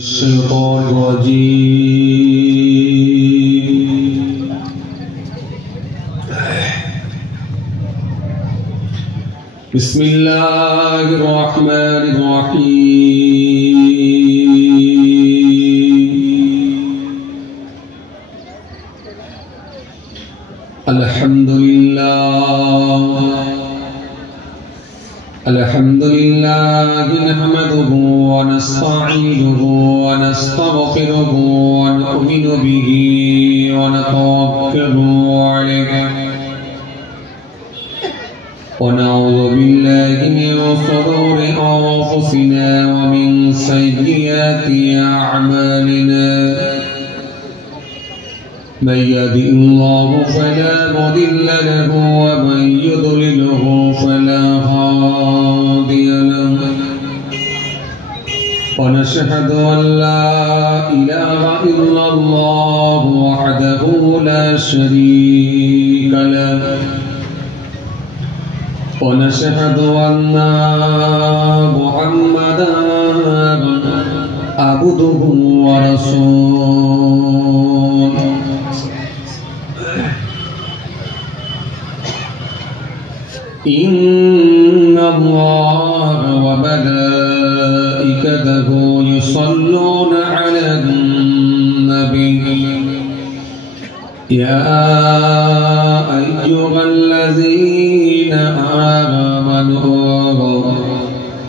الشيطان الرجيم بسم الله الرحمن الرحيم الحمد لله نحمده ونستعينه ونستغفره ونؤمن به ونتوكل عليه ونعوذ بالله من شرور أنفسنا ومن سيئات أعمالنا من يهده الله فلا مضل له ومن يضلله فلا هادي له ونشهد أن لا إله إلا الله وحده لا شريك له ونشهد أن محمدا عبده ورسوله إن الله وملائكته يصلون على النبي يا أيها الذين آمنوا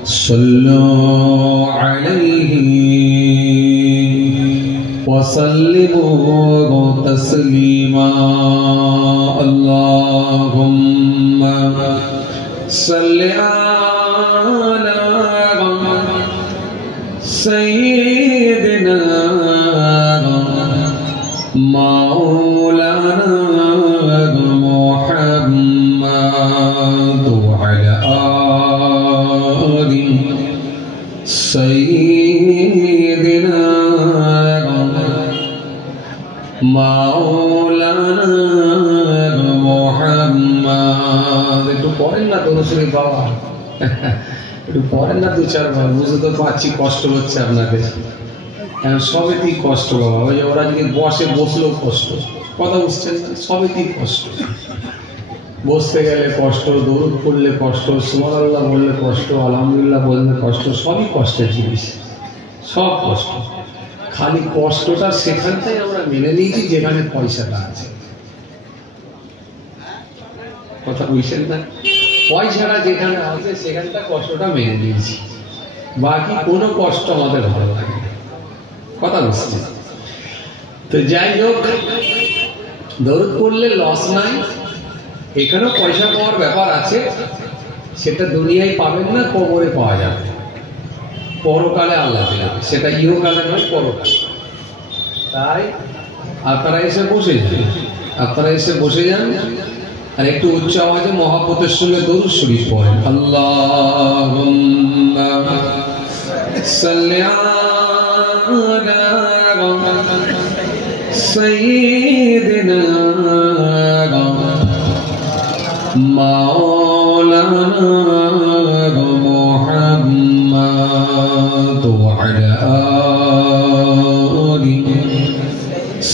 صلوا عليه وسلموا تسليما اللهم صل على سيدنا مولانا محمد وعلى آل سيدنا مولانا محمد একটু পড়েন না দরুদ শরীফ বাবা একটু পড়েন না দু চারবার বুঝতে তো পারছি কষ্ট হচ্ছে আপনাদের সবেতেই কষ্ট বাবা ওই ওরা যদি বসে বসলেও কষ্ট কথা বুঝছেন সবেতেই কষ্ট বসতে গেলে কষ্ট দরুদ পড়লে কষ্ট সুবহানাল্লাহ বললে কষ্ট আলহামদুলিল্লাহ বললে কষ্ট সবই কষ্টের জিনিস সব কষ্ট খালি কষ্টটা সেখানটাই আমরা মেনে নিয়েছি যেখানে পয়সাটা আছে কথা বুঝছেন না পয়সাটা যেখানে আছে সেখানটা কষ্টটা মেনে নিয়েছি বাকি কোনো কষ্ট আমাদের ভালো লাগে না কথা বুঝছি তো যাই হোক দরুদ পড়লে লস নাই এখানেও পয়সা পাওয়ার ব্যাপার আছে সেটা দুনিয়ায় পাবেন না কবরে পাওয়া যাবে পরকালে আল্লাহ দেবে সেটা ইহকালে নয় পরকালে তাই আপনারা এসে বসে যান আর একটু উচ্চ আওয়াজে মহব্বতের সঙ্গে দরুদ শরীফ পড়েন আল্লাহুম্মা সাল্লি আলা সাইয়্যিদিনা মাওলানা মুহাম্মদ ওয়া আলা আলি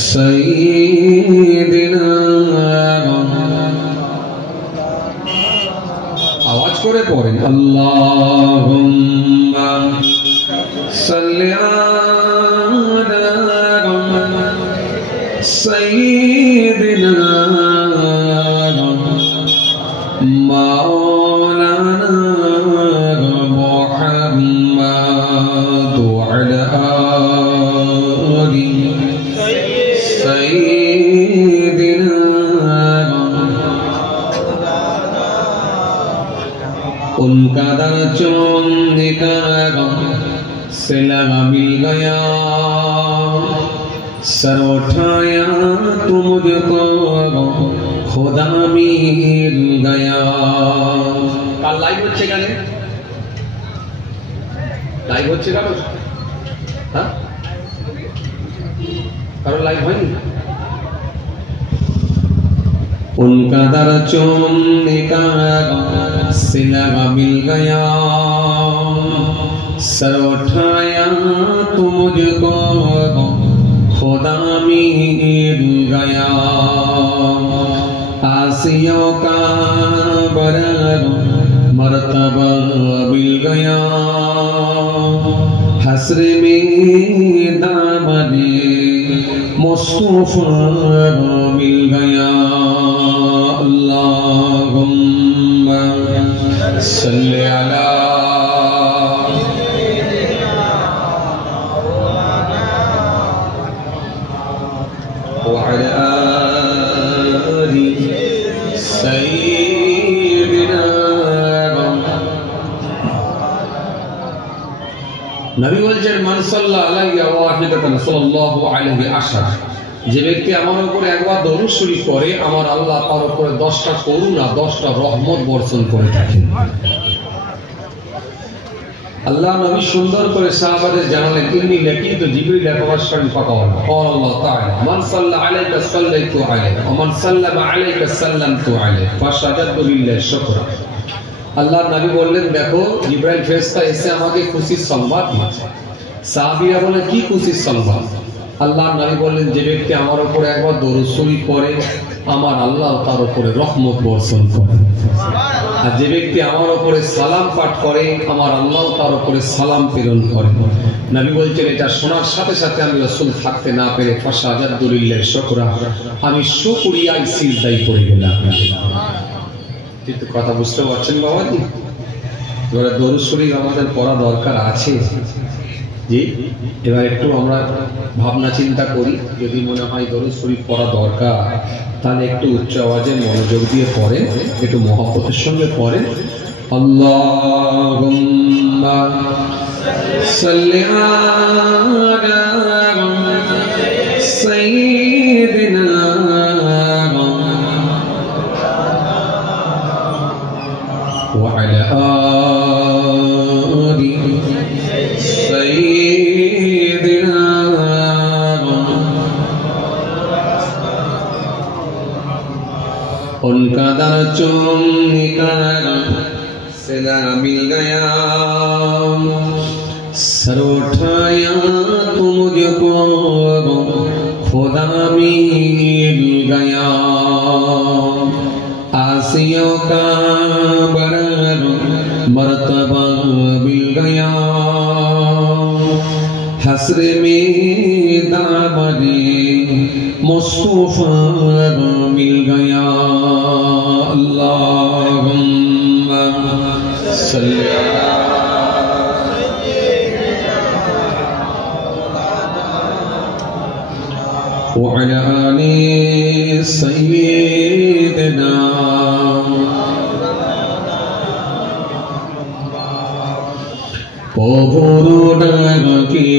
সাইয়্যিদিনা আওয়াজ করে পড়েন আল্লাহুম্মা সাল্লি আলা সাইয়্যিদিনা মাওলানা মুহাম্মদ ওয়া আলা আলি সাইয়্যিদিনা उनका दर चूमने का से लगा मिल गया सर उठाया तो मुझको खुदा मिल गया कल लाइव होच्छे गाने लाइव होच्छे गानो हाँ करो लाइव होई उनका दर चूमने का सिला मिल गया सर उठाया तो मुझको खुदा मिल गया, आसियों का बरर मर्तबा मिल गया, हसर में दामने मुस्तफा मिल गया। अल्लाहुम्मा सल्ली अला নবী বলছেন মান সাল্লাল্লাহু আলাইহি ওয়া সাল্লাল্লাহু আলাইহি আশার, যে ব্যক্তি আমার উপরে একবার দরুদ শরীফ করে আমার আল্লাহ তার উপরে 10টা করুণা 10টা রহমত বর্ষণ করে থাকেন। আল্লাহ নবী সুন্দর করে সাহাবাদের জানালেন ইন্নী লাকিতু জিবরিল ফাবাশশারনি ফাকাল আল্লাহ তাআলা মান সাল্লা আলাইকা সাল্লাইতু আলাইহি ওয়া মান সাল্লামা আলাইকা সাল্লামতু আলাইহি ফাশাদাতু লিল্লাহি শুকরা। আল্লাহ নবী বললেন দেখো জিবরাইল ফেরেশতা এসে আমাকে খুশির সংবাদ দিয়েছে। সাহাবীরা বলে কি খুশির সংবাদ? আল্লাহ নবী বললেন যে ব্যক্তি আমার উপরে একবার দরুদ শরীফ পড়ে আমার আল্লাহ তার উপরে রহমত বর্ষণ করে, আর যে ব্যক্তি আমার উপরে সালাম পাঠ করে আমার আল্লাহ তার উপরে সালাম প্রেরণ করে। নবী বলছেন এটা শোনার সাথে সাথে আমি রাসূল থাকতে না পেরে ফাশাদাতু লিল্লাহি শুকরা, আমি শুকরিয়ায় সিজদায় পড়ে গেলাম। কিন্তু কথা বুঝতে পারছেন বাবাজি? এবারে দরুদ শরীফ আমাদের পড়া দরকার আছে জি। এবার একটু আমরা ভাবনা চিন্তা করি, যদি মনে হয় দরুদ শরীফ পড়া দরকার তাহলে একটু উচ্চ আওয়াজে মনোযোগ দিয়ে পড়ে, একটু মহব্বতের সঙ্গে পড়ে। আল্লাহুম্মা সাল্লি আলা সাইয়্যিদিনা ওয়া আলা আলি সাইয়্যিদিনা। उनका दर चूमकर सिला मिल गया, सर उठाया तो मुझको खुदा मिल गया, आसियों का बरर मर्तबा मिल गया, हसर में दामने मुस्तफा मिल गया। अल्लाहुम्मा सल्ली अला व अला आलि सय्यिदिना। প্রভুর ডাকে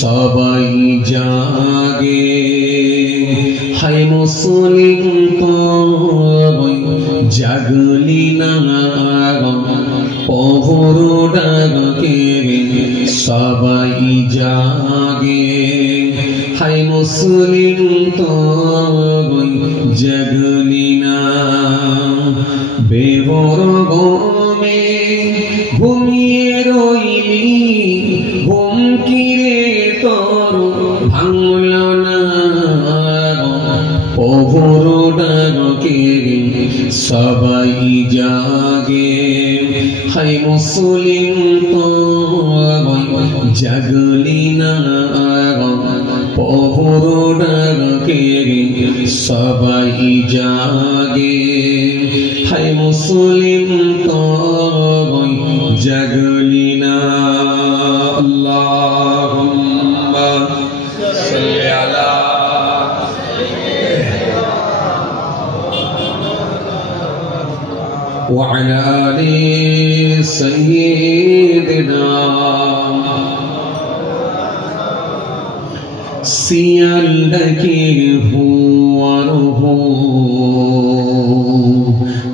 সবাই জাগে, হায় মুসলিম তুই জাগলি না, প্রভুর ডাকে সবাই জাগে, হায় মুসলিম তুই জাগলি না, বেবর গমে ঘুমিয়ে রইলি, ঘুম কিরে তোর ভাঙল না, প্রভুর ডাকে সবাই জাগে, হায় মুসলিম তুই জাগলি না, প্রভুর ডাকে সবাই জাগে, হায় মুসলিম তুই জাগলি না। আল্লাহুম্মা সাল্লি আলা ওয়া আলা আলি সাইয়্যিদিনা। শিয়াল ডাকে হুয়ার হো,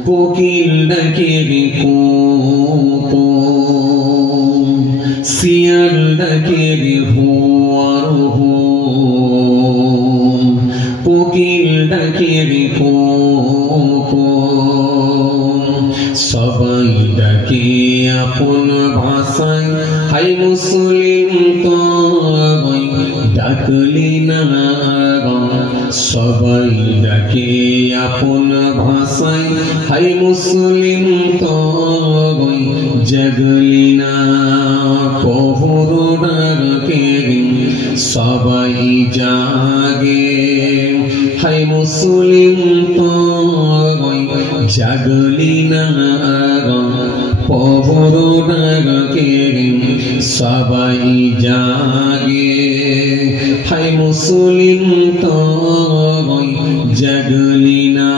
কোকিল ডাকে কো, শিয়াল ডাকে হুয়ার হো, কোকিল ডাকে কো, সবাই ডাকে আপন ভাষায় ডাকলি না সবাই ডাকে আপন ভাষায়, হাই মুসলিম তো জাগলি না প্রভুর ডাকে সবাই জাগে, হাই মুসলিম তো জাগলি না প্রভুর ডাকে সবাই জাগে, হাই মুসলিম তো জাগলি না।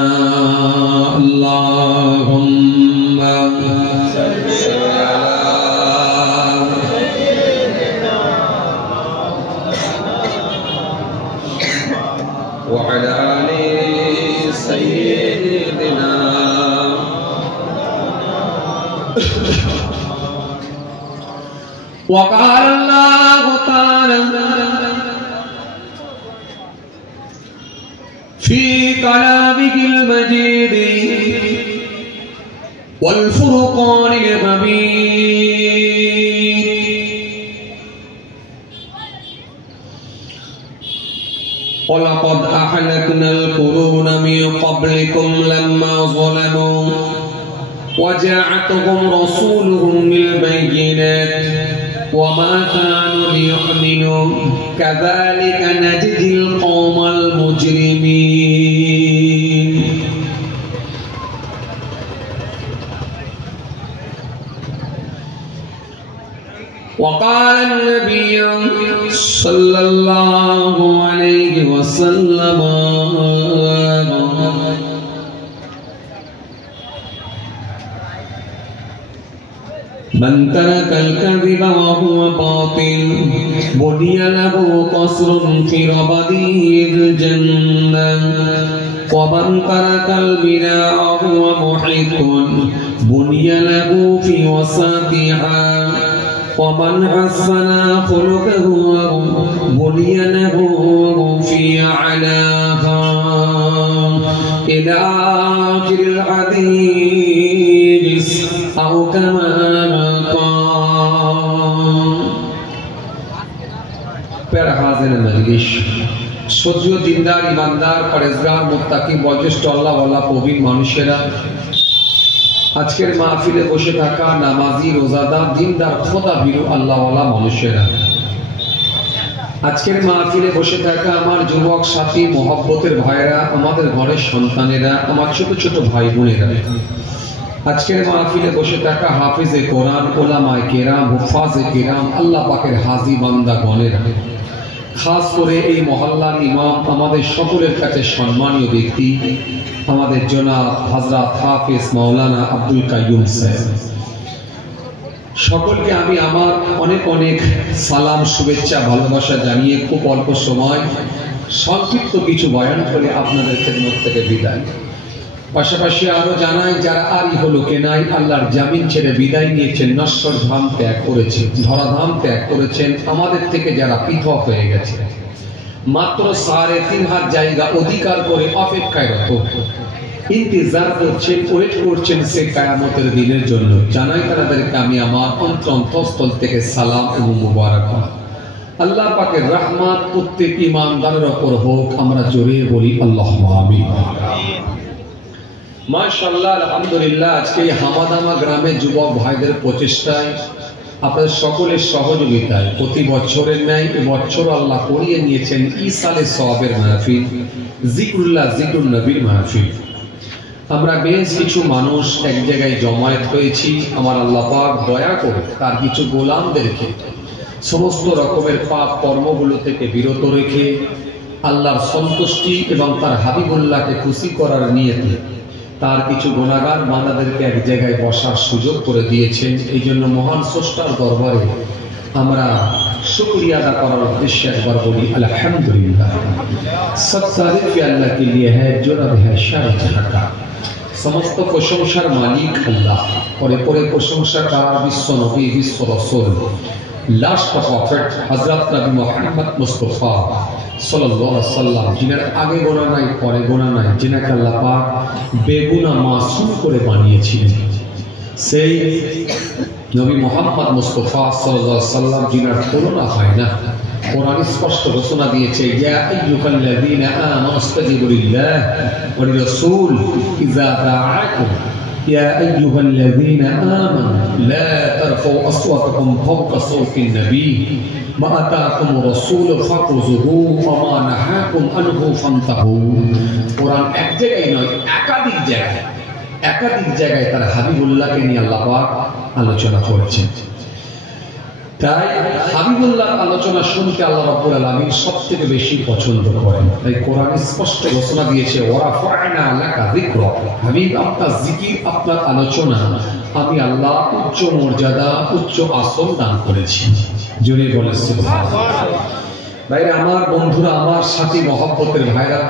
আল্লাহুম্মা وعلى آل سيدنا وقال الله تعالى في كلامه المجيد والفرقان الحميد وَلَقَدْ أَهْلَكْنَا الْقُرُونَ مِنْ قَبْلِكُمْ لَمَّا ظَلَمُوا وَجَاءَتْهُمْ رَسُولُهُم بِالْبَيِّنَاتِ وَمَا كَانُوا لِيُؤْمِنُوا كَذَلِكَ نَجْزِي الْقَوْمَ الْمُجْرِمِينَ. وقال النبي صلى الله عليه وسلم من ترك الكذب وهو باطل بني له قصر في ربده الجنة ومن ترك البناء وهو محيط بني له في وسطها ومن حسن خلقه بني له في أعلاها إلى آخر الحديث أو كما قال. প্যারা হাজির মজলিস, সত্যিও দিনদার ইমানদার পরেজগার মুত্তাকি বয়োজ্যেষ্ঠ আল্লাহওয়ালা প্রবীণ মানুষেরা, আজকের মাহফিলে বসে থাকা নামাজি রোজাদার দিনদার খোদা ভীরু আল্লাহওয়ালা মানুষেরা, আজকের মাহফিলে বসে থাকা আমার যুবক সাথী মোহব্বতের ভাইরা, আমাদের ঘরের সন্তানেরা, আমার ছোট ছোট ভাই বোনেরা, আজকের মাহফিলে বসে থাকা হাফিজে কোরআন, ওলামায়ে কেরাম, হুফাজে কেরাম, আল্লাহ পাকের হাজী বান্দা গণেরা, খাস করে এই মহল্লার ইমাম, আমাদের সকলের কাছে সম্মানীয় ব্যক্তি, আমাদের জনাব হযরত হাফিজ মাওলানা আব্দুল কাইয়ুম সাহেব, সকলকে আমি আমার অনেক অনেক সালাম, শুভেচ্ছা, ভালোবাসা জানিয়ে খুব অল্প সময় সংক্ষিপ্ত কিছু বয়ান করে আপনাদের খেদমত থেকে বিদায়। পাশাপাশি আরো জানাই, যারা আর ইহলোকে নাই, আল্লাহর জামিন ছেড়ে বিদায় নিয়েছেন, নশ্বর ধাম ত্যাগ করেছেন, ধরাধাম ত্যাগ করেছেন, আমাদের থেকে যারা পৃথক হয়ে গেছে, মাত্র ৩.৫ হাত জায়গা অধিকার করে অপেক্ষায় রত, ইন্তজার করছেন, ওয়েট করছেন সে কিয়ামতের দিনের জন্য, জানাই তাদেরকে আমি আমার অন্তঃস্থল থেকে সালাম এবং মুবারকবাদ। আল্লাহ পাকের রহমত প্রত্যেক ঈমানদারের উপর হোক, আমরা জোরে বলি আল্লাহুম্মা আমিন। মাশাআল্লাহ, আলহামদুলিল্লাহ। আজকে এই হামাদামা গ্রামের যুবক ভাইদের প্রচেষ্টায়, আপনাদের সকলের সহযোগিতায় প্রতি বছরের ন্যায় এবছর আল্লাহ করিয়ে নিয়েছেন ইসালে সওয়াবের মাহফিল, জিকরুল্লাহ, জিকরুন নবীর মাহফিল। আমরা বেশ কিছু মানুষ এক জায়গায় জমায়েত হয়েছি। আমার আল্লাহ পাক দয়া করে তার কিছু গোলামদেরকে সমস্ত রকমের পাপ কর্মগুলো থেকে বিরত রেখে আল্লাহর সন্তুষ্টি এবং তার হাবিবুল্লাহকে খুশি করার নিয়তে তার কিছু গুনাহগার বান্দাদেরকে এক জায়গায় বসার সুযোগ করে দিয়েছেন। এই জন্য মহান স্রষ্টার দরবারে আমরা শুকরিয়া আদা করার উদ্দেশ্যে একবার বলি আলহামদুলিল্লাহ। সব তারিফ আল্লাহ কে লিয়ে হ্যায় जो रब है शाह जहां का। সমস্ত প্রশংসার মালিক আল্লাহ, পরে পরে প্রশংসাকার বিশ্ব নবী, বিশ্ব রাসূল, লাস্ট প্রফেট হযরত নবী মুহাম্মদ মুস্তাফা সাল্লাল্লাহু আলাইহি ওয়াসাল্লাম, যিনার আগে গোনা নাই, পরে গোনা নাই, যিনাকে আল্লাহ পাক বেগুনা মাসুম করে বানিয়েছিলেন, সেই নবী মুহাম্মদ মুস্তাফা সাল্লাল্লাহু আলাইহি ওয়াসাল্লাম যিনার তুলনা হয় না, কোরআন স্পষ্ট ঘোষণা দিয়েছে, ইয়া আইয়ুহাল্লাযীনা আমানু ইসতাজিবু লিল্লাহি ওয়া লির-রাসূল ইযা দাআকুম ইয়া আইয়ুহাল্লাযীনা আমানু লা তারফাউ আসওয়াতাকুম ফাওকা সাওতিন নবী মা আতাকুমুর রাসূলু ফাখুযুহু ওয়া মা নাহাকুম আনহু ফান্তাহু। কোরআন এক জায়গায় নয়, একাধিক জায়গায় তার হাবিবুল্লাহকে নিয়ে আল্লাহ পাক আলোচনা করেছেন। তাই হাবিবুল্লাহর আলোচনা শুনতে আল্লাহ রাব্বুল আলামিন সবথেকে বেশি পছন্দ করেন। তাই কোরআন স্পষ্ট ঘোষণা দিয়েছে, ওয়ারাফা'না লাকা যিকরাক, হাবিব আপনার জিকির, আপনার আলোচনা আমি আল্লাহ উচ্চ মর্যাদা, উচ্চ আসন দান করেছি। জোরে বলে সুবহানাল্লাহ। ভাইরা আমার, বন্ধুরা আমার, সাথী মহব্বতের ভাইরা,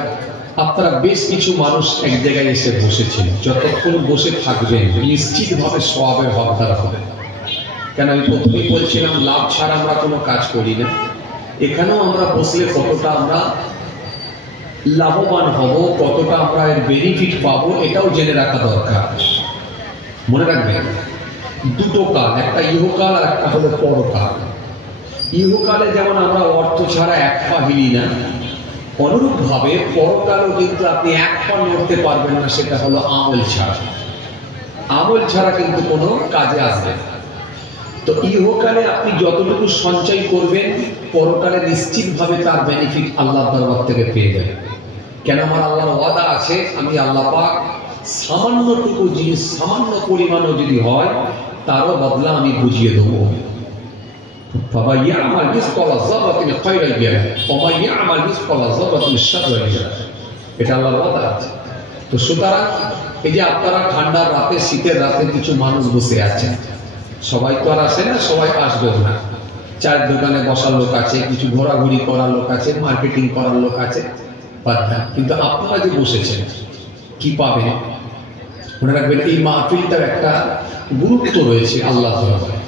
আপনারা বেশ কিছু মানুষ এক জায়গায় এসে বসেছেন। যতক্ষণ বসে থাকবেন নিশ্চিতভাবে সওয়াবের হকদার হবেন। কেন আমি প্রথমেই বলছিলাম, লাভ ছাড়া আমরা কোনো কাজ করি না। এখানেও আমরা বসলে কতটা আমরা লাভবান হব, কতটা আমরা এর বেনিফিট পাবো, এটাও জেনে রাখা দরকার। মনে রাখবেন, দুটো কাল, একটা ইহকাল আর একটা হলো পরকাল। ইহকালে যেমন আমরা অর্থ ছাড়া এক পা হিলি না, অনুরূপ ভাবে পরকালও কিন্তু আপনি এক পা নড়তে পারবেন না, সেটা হলো আমল ছাড়া কিন্তু কোনো কাজে আসবে না। তো ইহকালে আপনি যতটুকু সঞ্চয় করবেন, পরকালে নিশ্চিতভাবে তার বেনিফিট আল্লাহর দরবার থেকে পেয়ে যাবেন। কেন আমার আল্লাহর ওয়াদা আছে, আমি আল্লাহ পাক সামান্যটুকু জিনিস, সামান্য পরিমাণও যদি হয়, তারও বদলা আমি বুঝিয়ে দেবো। ফামান ইয়া'মাল মিসকালা যাররাতিন খায়রান ইয়ারা ওয়া মান ইয়া'মাল মিসকালা যাররাতিন শাররান ইয়ারা। এটা আল্লাহর ওয়াদা আছে। তো সুতরাং এই যে আপনারা ঠান্ডার রাতে, শীতের রাতে কিছু মানুষ বসে আছেন, সবাই তো আর আসে না, সবাই আসবেও না। চায়ের দোকানে বসার লোক আছে, কিছু ঘোরাঘুরি করার লোক আছে, মার্কেটিং করার লোক আছে, কিন্তু আপনারা যে বসেছেন কি পাবেন? মনে রাখবেন, এই মাহফিলটার একটা গুরুত্ব রয়েছে আল্লাহ দরবারে।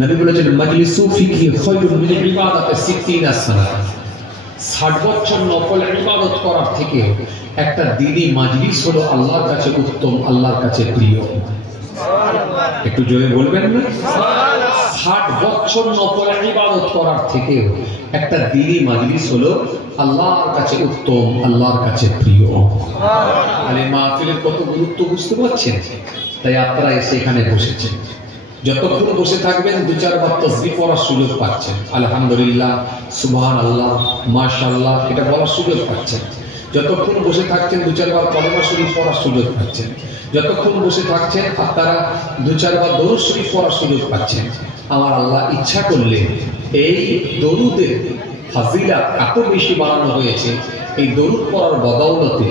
নবী বলেছেন, মাজলিসু ফিহি খায়রুন মিন ইবাদাতি 60 সানা। 60 বছর নফল ইবাদত করার থেকে একটা দিনই মাজলিস হলো আল্লাহর কাছে উত্তম, আল্লাহর কাছে প্রিয়। একটু জোরে বলবেন না? 60 বছর নফল ইবাদত করার থেকে একটা দিনই মাজলিস হলো আল্লাহর কাছে উত্তম, আল্লাহর কাছে প্রিয়। আরে মাহফিলের কত গুরুত্ব বুঝতে পারছেন? তাই আপনারা এসে এখানে বসেছেন। যতক্ষণ বসে থাকবেন 2-4 বার তাসবিহ পড়ার সুযোগ পাচ্ছেন। আলহামদুলিল্লাহ, সুবহানাল্লাহ, মাশাআল্লাহ, এটা বলার সুযোগ পাচ্ছেন। যতক্ষণ বসে থাকছেন 2-4 বার কলেমা শরীফ পড়ার সুযোগ পাচ্ছেন। যতক্ষণ বসে থাকছেন আপনারা 2-4 বার দরুদ শরীফ পড়ার সুযোগ পাচ্ছেন। আমার আল্লাহ ইচ্ছা করলে এই দরুদের ফাজিলাত এত বেশি বাড়ানো হয়েছে, এই দরুদ পড়ার বদৌলতে,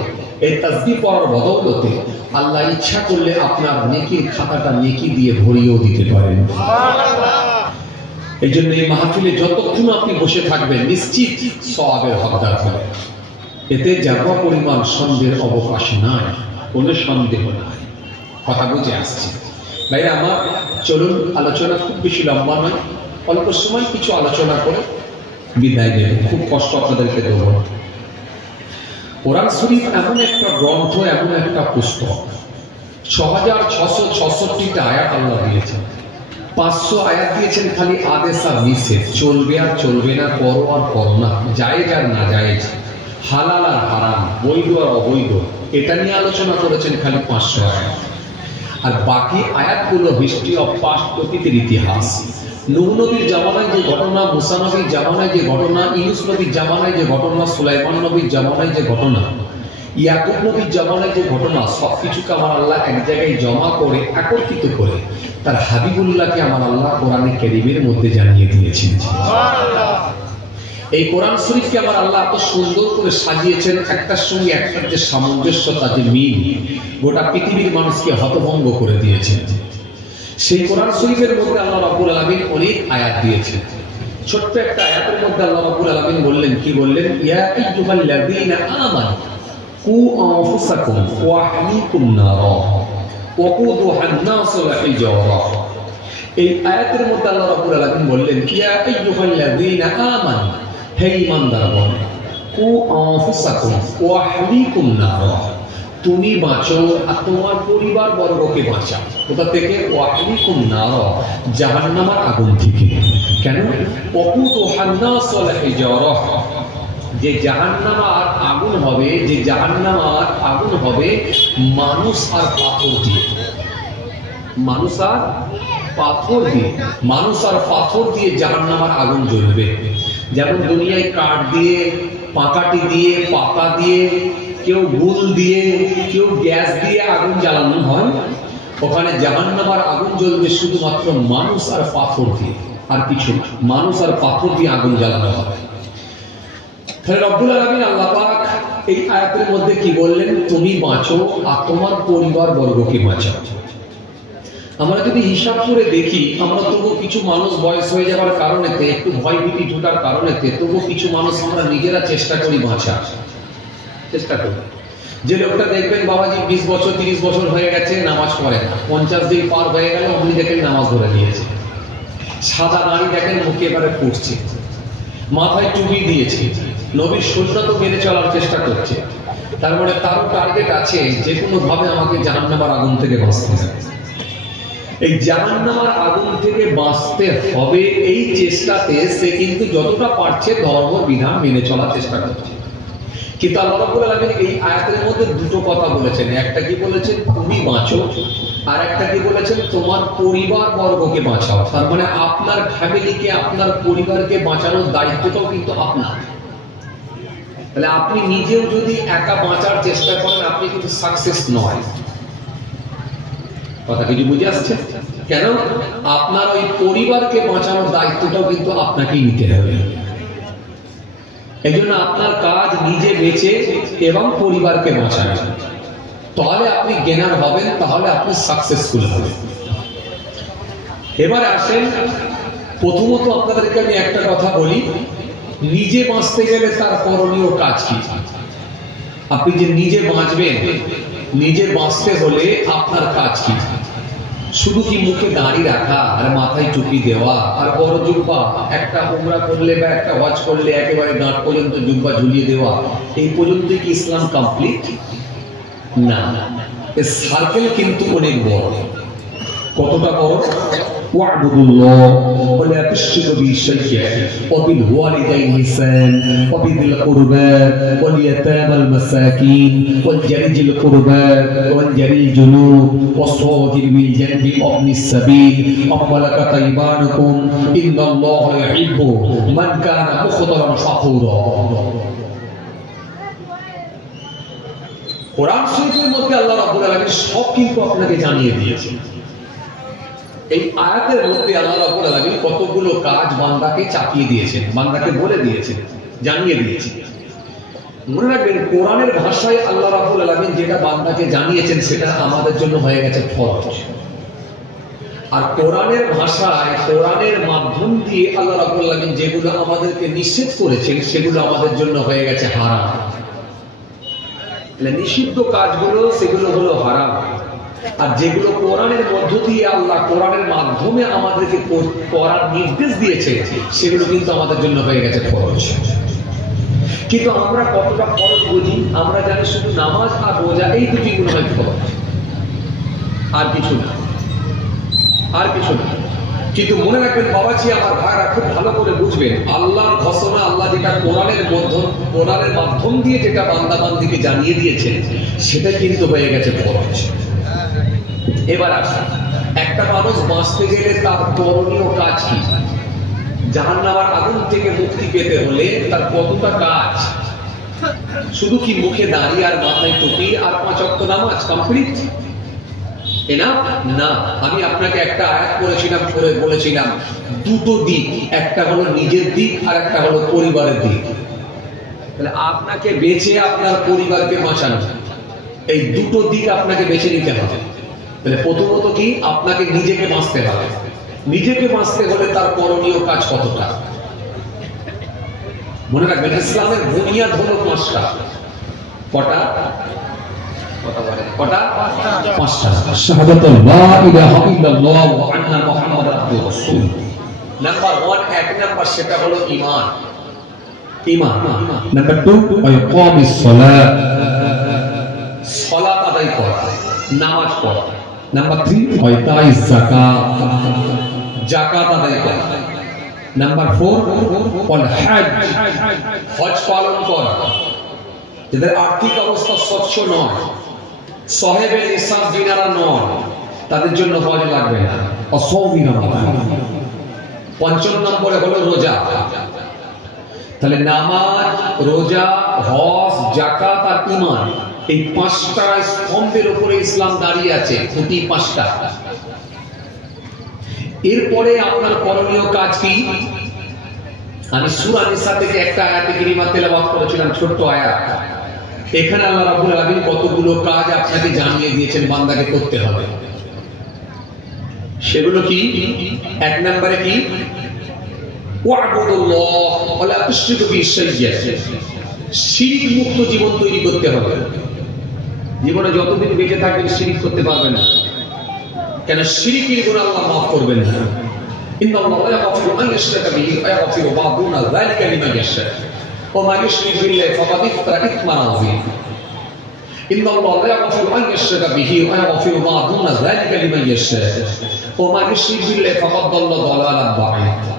এই তাসবিহ পড়ার বদৌলতে আল্লাহ ইচ্ছা করলে আপনার নেকির খাতাটা নেকি দিয়ে ভরিয়েও দিতে পারেন। এই জন্য এই মাহফিলে যতক্ষণ আপনি বসে থাকবেন নিশ্চিত সওয়াবের হকদার হবেন। এতে যাওয়া পরিমাণ সন্দেহের অবকাশ নাই, কোনো সন্দেহ নাই। কথা বুঝে আসছে? ভাইরা আমার, চলুন আলোচনা খুব বেশি লম্বা নয়, অল্প সময় কিছু আলোচনা করে বিদায় নেব। খুব কষ্ট আপনাদেরকে দেব। কোরআন শরীফ এমন একটা গ্রন্থ, এমন একটা পুস্তক, 6666টা আয়াত আল্লাহ দিয়েছেন। 500 আয়াত দিয়েছেন খালি আদেশ আর নিষেধ, চলবে আর চলবে না, করো আর করো না, জায়েজ আর না জায়েজ, হালাল আর হারাম, বৈধ আর অবৈধ, এটা নিয়ে আলোচনা করেছেন খালি 500 আয়াত। আর বাকি আয়াতগুলো হিস্ট্রি অফ পাস্ট, অতীতের ইতিহাস। নূহ নবীর জামানায় যে ঘটনা, মুসা নবীর জামানায় যে ঘটনা, ইউনূস নবীর জামানায় যে ঘটনা, সুলাইমান নবীর জামানায় যে ঘটনা, ইয়াকুব নবীর জামানায় যে ঘটনা, সবকিছুকে আমার আল্লাহ এক জায়গায় জমা করে, একত্রিত করে তার হাবিবুল্লাহকে আমার আল্লাহ কোরআনে কারীমের মধ্যে জানিয়ে দিয়েছেন। এই কোরআন শরীফকে আমার আল্লাহ এত সুন্দর করে সাজিয়েছেন, একটার সঙ্গে একটার যে সামঞ্জস্যতা, যে মিল, গোটা পৃথিবীর মানুষকে হতভম্ব করে দিয়েছেন। সেই কোরআন শরীফের মধ্যে আল্লাহ রাব্বুল আলামিন অনেক আয়াত দিয়েছেন। ছোট্ট একটা আয়াতের মধ্যে আল্লাহ রাব্বুল আলামিন বললেন, কি বললেন? ইয়া আইয়ুহাল্লাযীনা আমানু কু আনফুসাকুম ওয়া আহলিকুম নারা ওয়াকুদুহান নাস ওয়াল হিজারা। এই আয়াতের মধ্যে আল্লাহ রাব্বুল আলামিন বললেন, ইয়া আইয়ুহাল্লাযীনা আমানু, হে ঈমানদারগণ, কু আনফুসাকুম ওয়া আহলিকুম নারা, তুমি বাঁচো আর তোমার পরিবার বর্গকে বাঁচাও। কোথা থেকে? ওয়াহলিকুম নার, জাহান্নামের আগুন থেকে। কেন? ওয়াকুদুহান নাস ওয়াল হিজারা, যে জাহান্নামের আগুন হবে, যে জাহান্নামের আগুন হবে মানুষ আর পাথর দিয়ে। মানুষ আর পাথর দিয়ে, মানুষ আর পাথর দিয়ে জাহান্নামের আগুন জ্বলবে। যেমন দুনিয়ায় কাঠ দিয়ে, পাকাটি দিয়ে, পাতা দিয়ে, কেউ গুল দিয়ে, কেউ গ্যাস দিয়ে আগুন জ্বালানো হয়, ওখানে জাহান্নামের আগুন জ্বলবে শুধুমাত্র মানুষ আর পাথর দিয়ে, আর কিছু না। মানুষ আর পাথর দিয়ে আগুন জ্বালানো হবে। তাহলে রব্বুল আলামিন আল্লাহ পাক এই আয়াতের মধ্যে কি বললেন? তুমি বাঁচো আর তোমার পরিবার বর্গকে বাঁচাও। আমরা যদি হিসাব করে দেখি, আমরা তবু কিছু মানুষ বয়স হয়ে যাওয়ার কারণেতে, একটু ভয় ভীতি ঢোকার কারণেতে, তবু কিছু মানুষ আমরা নিজেরা চেষ্টা করি বাঁচার, চেষ্টা করি। যে লোকটা দেখবেন বাবাজি 20 বছর 30 বছর হয়ে গেছে, নামাজ পড়ে না, 50 দিন পার হয়ে গেল, আপনি দেখেন নামাজ ধরে নিয়েছে। সাদা নারী দেখেন মুখে এবারে ফুটছে, মাথায় টুপি দিয়েছে, নবীর সুন্নাত মেনে চলার চেষ্টা করছে। তার মানে তারও টার্গেট আছে যে কোনো ভাবে আমাকে জাহান্নামের আগুন থেকে বাঁচতে হবে। এই জাহান্নামের আগুন থেকে বাঁচতে হবে, এই চেষ্টাতে সে কিন্তু যতটা পারছে ধর্ম বিধান মেনে চলার চেষ্টা করছে। কিন্তু আল্লাহ রাব্বুল আলামিন এই আয়াতের মধ্যে দুটো কথা বলেছেন। একটা কি বলেছেন? তুমি বাঁচো, আর একটা কি বলেছেন? তোমার পরিবার বর্গকে বাঁচাও। তার মানে আপনার ফ্যামিলিকে, আপনার পরিবারকে বাঁচানোর দায়িত্বটাও কিন্তু আপনার। তাহলে আপনি নিজেও যদি একা বাঁচার চেষ্টা করেন, আপনি কিন্তু সাকসেস নয়। কথা কিছু বুঝে আসছে? কেন? আপনার ওই পরিবারকে বাঁচানোর দায়িত্বটাও কিন্তু আপনাকেই নিতে হবে। এই জন্য আপনার কাজ নিজে বেঁচে এবং পরিবারকে বাঁচানো। তাহলে আপনি গেনার হবেন, তাহলে আপনি সাকসেসফুল হবেন। এবার আসেন, প্রথমত আপনাদেরকে আমি একটা কথা বলি, নিজে বাঁচতে গেলে তার করণীয় কাজ কি? আপনি যে নিজে বাঁচবেন, নিজে বাঁচতে হলে আপনার কাজ কি? শুধু কি মুখে দাড়ি রাখা আর মাথায় টুপি দেওয়া আর বড় জুব্বা, একটা উমরা করলে বা একটা হজ করলে একেবারে গাঁট পর্যন্ত জুব্বা ঝুলিয়ে দেওয়া, এই পর্যন্ত কি ইসলাম কমপ্লিট? না, এর সার্কেল কিন্তু অনেক বড়। কতটা বড়? واعبدوا الله ولا تشركوا به شيئا وبالوالدين إحسانا وبذي القربى واليتامى المساكين والجار ذي القربى والجار الجنوب والصاغر بالجنب وابن السبيل وما ملكت أيمانكم إن الله يحب من كان مختالا فخورا। কোরআন শরীফের মধ্যে আল্লাহ রাব্বুল আলামিন সব কিন্তু আপনাকে জানিয়ে দিয়েছেন। এই আয়াতের মধ্যে আল্লাহ রাব্বুল আলামিন কতগুলো কাজ বান্দাকে চাপিয়ে দিয়েছেন, বান্দাকে বলে দিয়েছেন, জানিয়ে দিয়েছেন। মনে রাখবেন, কোরআনের ভাষায় আল্লাহ রাব্বুল আলামিন যেটা বান্দাকে জানিয়েছেন সেটা আমাদের জন্য হয়ে গেছে ফরজ। আর কোরআনের ভাষায়, কোরআনের মাধ্যম দিয়ে আল্লাহ রাব্বুল আলামিন যেগুলো আমাদেরকে নিষেধ করেছেন সেগুলো আমাদের জন্য হয়ে গেছে হারাম। নিষিদ্ধ কাজগুলো সেগুলো হলো হারাম, আর যেগুলো কোরআনের মধ্য দিয়ে আল্লাহ কোরআনের মাধ্যমে আমাদেরকে করার নির্দেশ দিয়েছে সেগুলো কিন্তু আমাদের জন্য হয়ে গেছে ফরজ। কিন্তু আমরা কতটা ফরজ বুঝি? আমরা জানি শুধু নামাজ আর রোজা, এই দুটি গুলো হয় ফরজ, আর কিছু না, আর কিছু না। কিন্তু মনে রাখবেন বাবাজি, আমার ভাইরা খুব ভালো করে বুঝবেন, আল্লাহর ঘোষণা, আল্লাহ যেটা কোরআনের মাধ্যম দিয়ে যেটা বান্দা বান্দিকে জানিয়ে দিয়েছে সেটা কিন্তু হয়ে গেছে ফরজ। এবার আসুন, একটা মানুষ বাঁচতে গেলে তার করণীয় কাজ কি? জাহান্নামের আগুন থেকে মুক্তি পেতে হলে তার কতটা কাজ? শুধু কি মুখে দাঁড়িয়ে আর মাথায় টুপি আর 5 ওয়াক্ত নামাজ কমপ্লিট? না, আমি আপনাকে একটা আয়াত বলেছিলাম দুটো দিক, একটা হলো নিজের দিক আর একটা হলো পরিবারের দিক। তাহলে আপনাকে বেঁচে আপনার পরিবারকে বাঁচানো, এই দুটো দিক আপনাকে বেছে নিতে হবে। তাহলে প্রথমত কি? আপনাকে নিজেকে বাঁচতে হবে। নিজেকে বাঁচতে হলে তার করণীয় কাজ কতটা? মনে রাখবেন, ইসলামের বুনিয়াদ হলো 5টা। কটা? পাঁচটা। শাহাদাতু লা ইলাহা ইল্লাল্লাহ ওয়া আন্না মুহাম্মাদার রাসূল। নাম্বার 1, এক নাম্বার, সেটা হলো ঈমান। নাম্বার 2, ইকামিস সালাত, সালাত নামাজ পড়া। নাম্বার 3 ইতাই যাকাত, যাকাত আদায় করা। নাম্বার 4 ওয়াল হজ, হজ পালন করা। যাদের আর্থিক অবস্থা স্বচ্ছ নয়, সাহেবে নিসাব যিনারা নন, তাদের জন্য হজ লাগবে না। অসৌমি রমাদান। 5 নম্বরে হলো রোজা। তাহলে নামাজ, রোজা, হজ, যাকাত আর ঈমান, এই 5টা স্তম্ভের উপরে ইসলাম দাঁড়িয়ে আছে, খুঁটি 5টা। এরপরে আপনার করণীয় কাজ কি? আমি সূরা নিসা থেকে একটা আয়াতে কারিমা তেলাওয়াত করেছিলাম, ছোট্ট আয়াত। এখানে আল্লাহ রাব্বুল আলামিন কতগুলো কাজ আপনাকে জানিয়ে দিয়েছেন বান্দাকে করতে হবে। সেগুলো কি? 1 নম্বরে কি? ওয়া'বুদুল্লাহ ওয়া লা তুশরিকু বিহি শাইয়্যা, শিরক মুক্ত জীবন তৈরি করতে হবে। জীবনে যতদিন বেঁচে থাকবেন শিরক করতে পারবেন না, কেন শিরকের গুনাহ আল্লাহ মাফ করবেন না। ইন্নাল্লাহা লা ইয়াগফিরু আন ইউশরাকা বিহি ওয়া ইয়াগফিরু মা দুনা যালিকা লিমান ইয়াশা ওয়া মা ইউশরিক বিল্লাহি ফাকাদ ইফতারা ইসমান আযীমা। ইন্নাল্লাহা লা ইয়াগফিরু আন ইউশরাকা বিহি ওয়া ইয়াগফিরু মা দুনা যালিকা লিমান ইয়াশা ওয়া মা ইউশরিক বিল্লাহি ফাকাদ দাল্লা দালালান বাঈদা।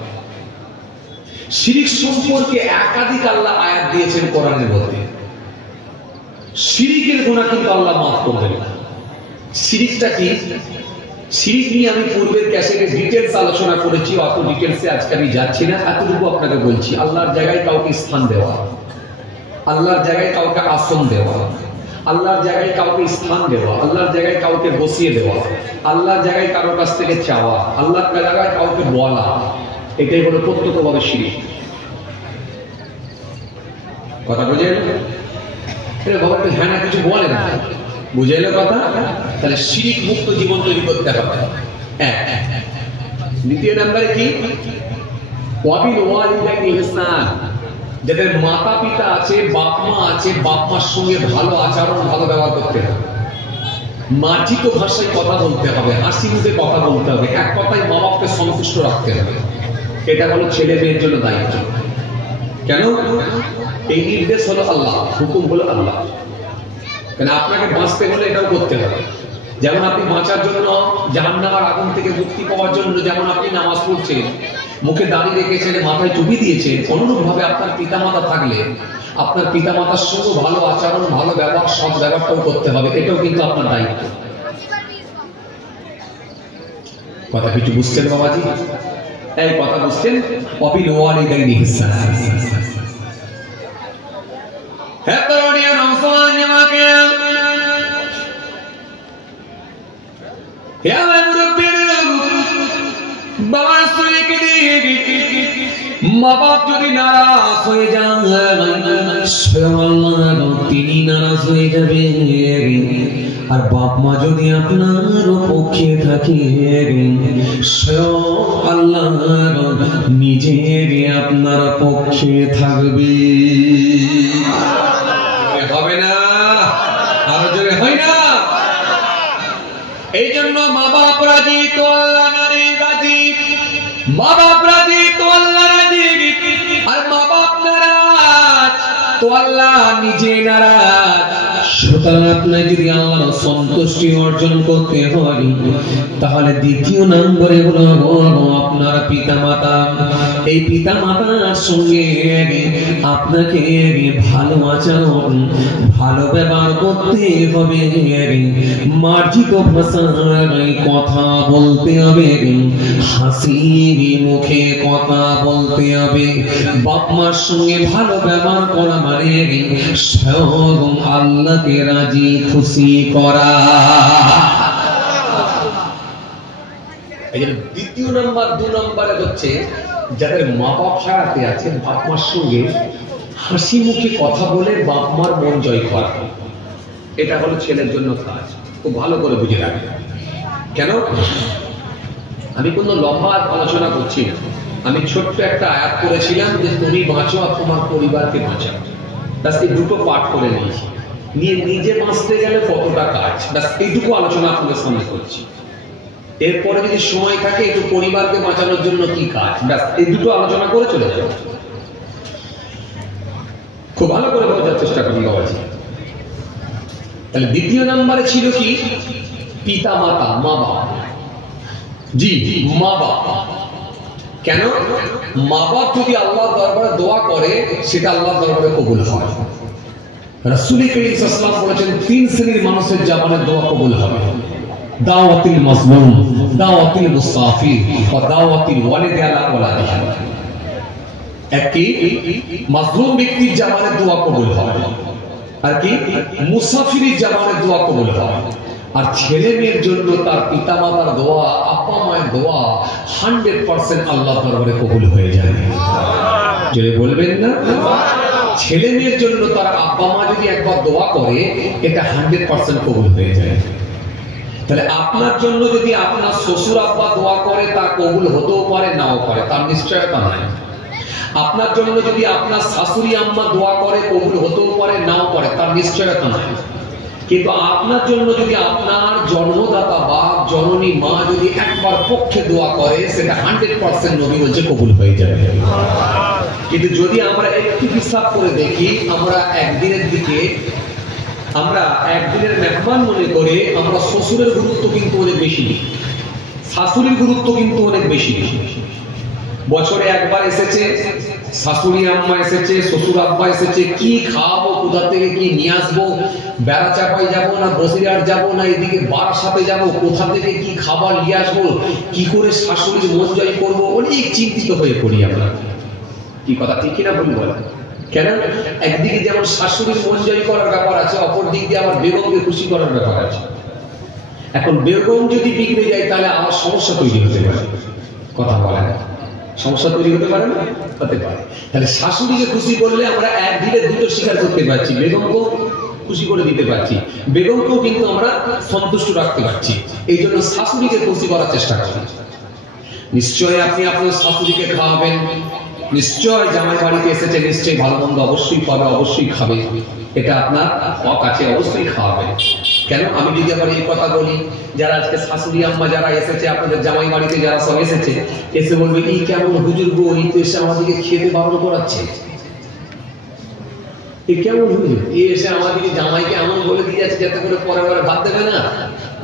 শিরক সম্পর্কে একাধিক আল্লাহ আয়াত দিয়েছেন কোরআনের মধ্যে। শিরকের গুনাহ কিন্তু আল্লাহ মাফ করবেন না। শিরকটা কি? শিরক নিয়ে আমি পূর্বের ক্যাসেটে ডিটেইলস আলোচনা করেছি, অত ডিটেইলসে আজকে আমি যাচ্ছি না। এতটুকু আপনাকে বলছি, আল্লাহর জায়গায় কাউকে স্থান দেওয়া, আল্লাহর জায়গায় কাউকে আসন দেওয়া, আল্লাহর জায়গায় কাউকে স্থান দেওয়া, আল্লাহর জায়গায় কাউকে বসিয়ে দেওয়া, আল্লাহর জায়গায় কারোর কাছ থেকে চাওয়া, আল্লাহর জায়গায় কাউকে বলা, এটাই হলো প্রত্যক্ষভাবে শিরক। কথা বুঝেন? বাবা একটু হ্যাঁ না কিছু বলেন, বুঝে এলো কথা? তাহলে শিরক মুক্ত জীবন তৈরি করতে হবে। 1। দ্বিতীয় নম্বরে কি? ওয়াবিল ওয়ালিদাইনি ইহসান, যাদের মাতা পিতা আছে, বাপ মা আছে, বাপ মার সঙ্গে ভালো আচরণ, ভালো ব্যবহার করতে হবে। মার্জিত ভাষায় কথা বলতে হবে, হাসি মুখে কথা বলতে হবে, এক কথায় মা বাপকে সন্তুষ্ট রাখতে হবে। এটা হলো ছেলে মেয়ের জন্য দায়িত্ব। কেন? এই নির্দেশ হলো আল্লাহ, হুকুম হলো আল্লাহ। কেন? আপনাকে বাঁচতে হলে এটাও করতে হবে। যেমন আপনি বাঁচার জন্য, জাহান্নামের আগুন থেকে মুক্তি পাওয়ার জন্য যেমন আপনি নামাজ পড়ছেন, মুখে দাড়ি রেখেছেন, মাথায় টুপি দিয়েছেন, অনুরূপভাবে আপনার পিতামাতা থাকলে আপনার পিতামাতার সঙ্গে ভালো আচরণ, ভালো ব্যবহার, সব ব্যবহারটাও করতে হবে। এটাও কিন্তু আপনার দায়িত্ব। কথা কিছু বুঝছেন বাবাজি? এই কথা বুঝছেন? ওয়াবিল ওয়ালিদাইনি ইহসান। হ্যাঁ তরুণীয়া নওজওয়ান জামাকে, হে আমার মুরব্বির বাবা সুইকে দিয়ে, মা বাপ যদি নারাজ হয়ে যান, স্বয়ং আল্লাহ তিনি নারাজ হয়ে যাবেন। আর বাপ মা যদি আপনার পক্ষে থাকে, স্বয়ং আল্লাহ নিজে আপনার পক্ষে থাকবে। হবে না? আরো জোরে হয় না? এই জন্য মা বাপ রাজি তো আল্লাহ রাজি, মা বাপ রাজি তো আল্লাহ রাজি, আর মা বাপ নারাজ তো আল্লাহ নিজে নারাজ। সুতরাং আপনার যদি আল্লাহর সন্তুষ্টি অর্জন করতে হয়, তাহলে দ্বিতীয় নম্বরে হলো আপনার পিতামাতা। এই পিতামাতার সঙ্গে আপনাকে ভালো আচরণ, ভালো ব্যবহার করতে হবে, মার্জিত ভাষায় কথা বলতে হবে, হাসি মুখে কথা বলতে হবে। বাপ মার সঙ্গে ভালো ব্যবহার করা মানে স্বয়ং আল্লাহকে রাজি খুশি করা। দ্বিতীয় নম্বর, 2 নম্বরে হচ্ছে যাদের মা বাপ হারাতে আছে, বাপ মার সঙ্গে হাসি মুখে কথা বলে বাপ মার মন জয় করা। এটা হলো ছেলের জন্য কাজ। খুব ভালো করে বুঝে রাখবেন। কেন? আমি কোনো লম্বা আলোচনা করছি না, আমি ছোট্ট একটা আয়াত করেছিলাম যে তুমি বাঁচো আর তোমার পরিবারকে বাঁচাও। ব্যাস এই দুটো পাঠ করে নিয়েছি। নিয়ে নিজে বাঁচতে গেলে কতটা কাজ, ব্যাস এইটুকু আলোচনা আপনাদের সামনে করছি। এরপরে যদি সময় থাকে একটু পরিবারকে বাঁচানোর জন্য কি কাজ, ব্যাস এই দুটো আলোচনা করে চলে যাবে। খুব ভালো করে বোঝার চেষ্টা করুন বাবাজি। তাহলে দ্বিতীয় নম্বরে ছিল কি? পিতা মাতা, মা বাবা, জি মা বাবা। কেন? মা বাপ যদি আল্লাহর দরবারে দোয়া করে সেটা আল্লাহর দরবারে কবুল হয়। রাসূল করিম সাল্লাল্লাহু আলাইহি ওয়াসাল্লাম বলেছেন 3 শ্রেণীর মানুষের জবানে দোয়া কবুল হবে: দাওয়াতুল মাজলুম, দাওয়াতুল মুসাফির ওয়া দাওয়াতুল ওয়ালিদি আলা ওয়ালাদিহি। একটি মাজলুম ব্যক্তির জবানে দোয়া কবুল হবে, আর কি মুসাফিরের জবানে দোয়া কবুল হবে। আর ছেলে মেয়ের জন্য তার পিতামাতার দোয়া, আব্বা মায়ের দোয়া 100% আল্লাহর দরবারে কবুল হয়ে যায়। যদি বলবেন না, ছেলে মেয়ের জন্য তার আব্বা মা যদি একবার দোয়া করে এটা 100% কবুল হয়ে যায়। তাহলে আপনার জন্য যদি আপনার শ্বশুর আব্বা দোয়া করে তা কবুল হতেও পারে, নাও পারে, তার নিশ্চয়তা নাই। আপনার জন্য যদি আপনার শাশুড়ি আম্মা দোয়া করে কবুল হতেও পারে, নাও পারে, তার নিশ্চয়তা নাই। কিন্তু আপনার জন্য যদি আপনার জন্মদাতা বা জননী মা যদি একবার পক্ষে দোয়া করে সেটা 100% নবী বলছে কবুল হয়ে যাবে। কিন্তু যদি আমরা একটু হিসাব করে দেখি, আমরা একদিনের দিকে আমরা একদিনের মেহমান মনে করে আমরা শ্বশুরের গুরুত্ব কিন্তু অনেক বেশি দিই, শাশুড়ির গুরুত্ব কিন্তু অনেক বেশি দিই। বছরে একবার এসেছে, শাশুড়ি আম্মা এসেছে, শ্বশুর আব্বা এসেছে, কি খাওয়াবো, কোথা থেকে কি নিয়ে আসবো, বেড়া চাপাই যাবো না বসিরহাট যাবো না এদিকে বারাসাতে যাবো, কোথা থেকে কি খাবার নিয়ে আসবো, কি করে শাশুড়ির মন জয় করবো, অনেক চিন্তিত হয়ে পড়ি আমরা। কি কথা ঠিক কিনা বলি বলা? কেন? একদিকে যেমন শাশুড়ির মন জয় করার ব্যাপার আছে, অপর দিক দিয়ে আমার বেগমকে খুশি করার ব্যাপার আছে। এখন বেগম যদি বিগড়ে যায় তাহলে আমার সমস্যা তৈরি হতে পারে। কথা বলে না, সমস্যা তৈরি হতে পারে না? হতে পারে। তাহলে শাশুড়িকে খুশি করলে আমরা এক দিলে দুটো স্বীকার করতে পারছি, বেগমকেও খুশি করে দিতে পারছি, বেগমকেও কিন্তু আমরা সন্তুষ্ট রাখতে পারছি। এই জন্য শাশুড়িকে খুশি করার চেষ্টা করি। নিশ্চয়ই আপনি আপনার শাশুড়িকে খাওয়াবেন, নিশ্চয় জামাই বাড়িতে এসেছে, নিশ্চয়ই ভালো মন্দ অবশ্যই পাবে, অবশ্যই খাবে, এটা আপনার হক আছে, অবশ্যই খাওয়াবেন। কেন? আমি যদি আবার এই কথা বলি, যারা আজকে শাশুড়ি আম্মা যারা এসেছে আপনাদের জামাই বাড়িতে, যারা সব এসেছে, এসে বলবে এই কেমন হুজুর গো, এই তো এসে আমাদেরকে খেতে বারণ করাচ্ছে, এই কেমন হুজুর, এই এসে আমাদেরকে জামাইকে এমন বলে দিয়ে যাচ্ছে যাতে করে পরে পরে ভাত দেবে না।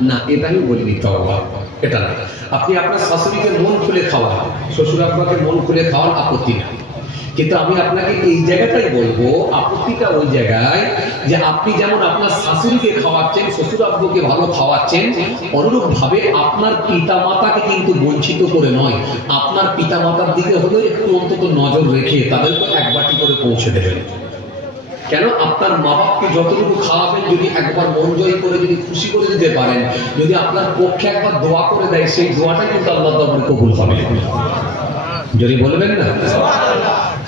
না, এটা আমি বলিনি, এটা না। আপনি আপনার শাশুড়িকে মন খুলে খাওয়ান, শ্বশুর আব্বাকে মন খুলে খাওয়ান, আপত্তি না। কিন্তু আমি আপনাকে এই জায়গাটাই বলবো, আপত্তিটা ওই জায়গায় যে আপনি যেমন আপনার শাশুড়িকে খাওয়াচ্ছেন, শ্বশুর আব্বুকে ভালো খাওয়াচ্ছেন, অনুরূপ ভাবে আপনার পিতা মাতাকে কিন্তু বঞ্চিত করে নয়, আপনার পিতা মাতার দিকে হলেও একটু অন্তত নজর রেখে তাদেরকে এক বাটি করে পৌঁছে দেবেন। কেন? আপনার মা বাপকে যতটুকু খাওয়াবেন যদি একবার মন জয় করে যদি খুশি করে দিতে পারেন, যদি আপনার পক্ষে একবার দোয়া করে দেয়, সেই দোয়াটা কিন্তু আল্লাহর দরবারে কবুল হবে। যদি বলবেন না,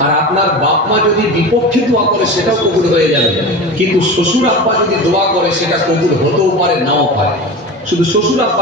আর আপনার বাপ মা যদি বিপক্ষে দোয়া করে সেটাও কবুল হয়ে যাবে। কিন্তু শ্বশুর আব্বা যদি দোয়া করে সেটা কবুল হতেও পারে, নাও পারে। শুধু শ্বশুর আব্বা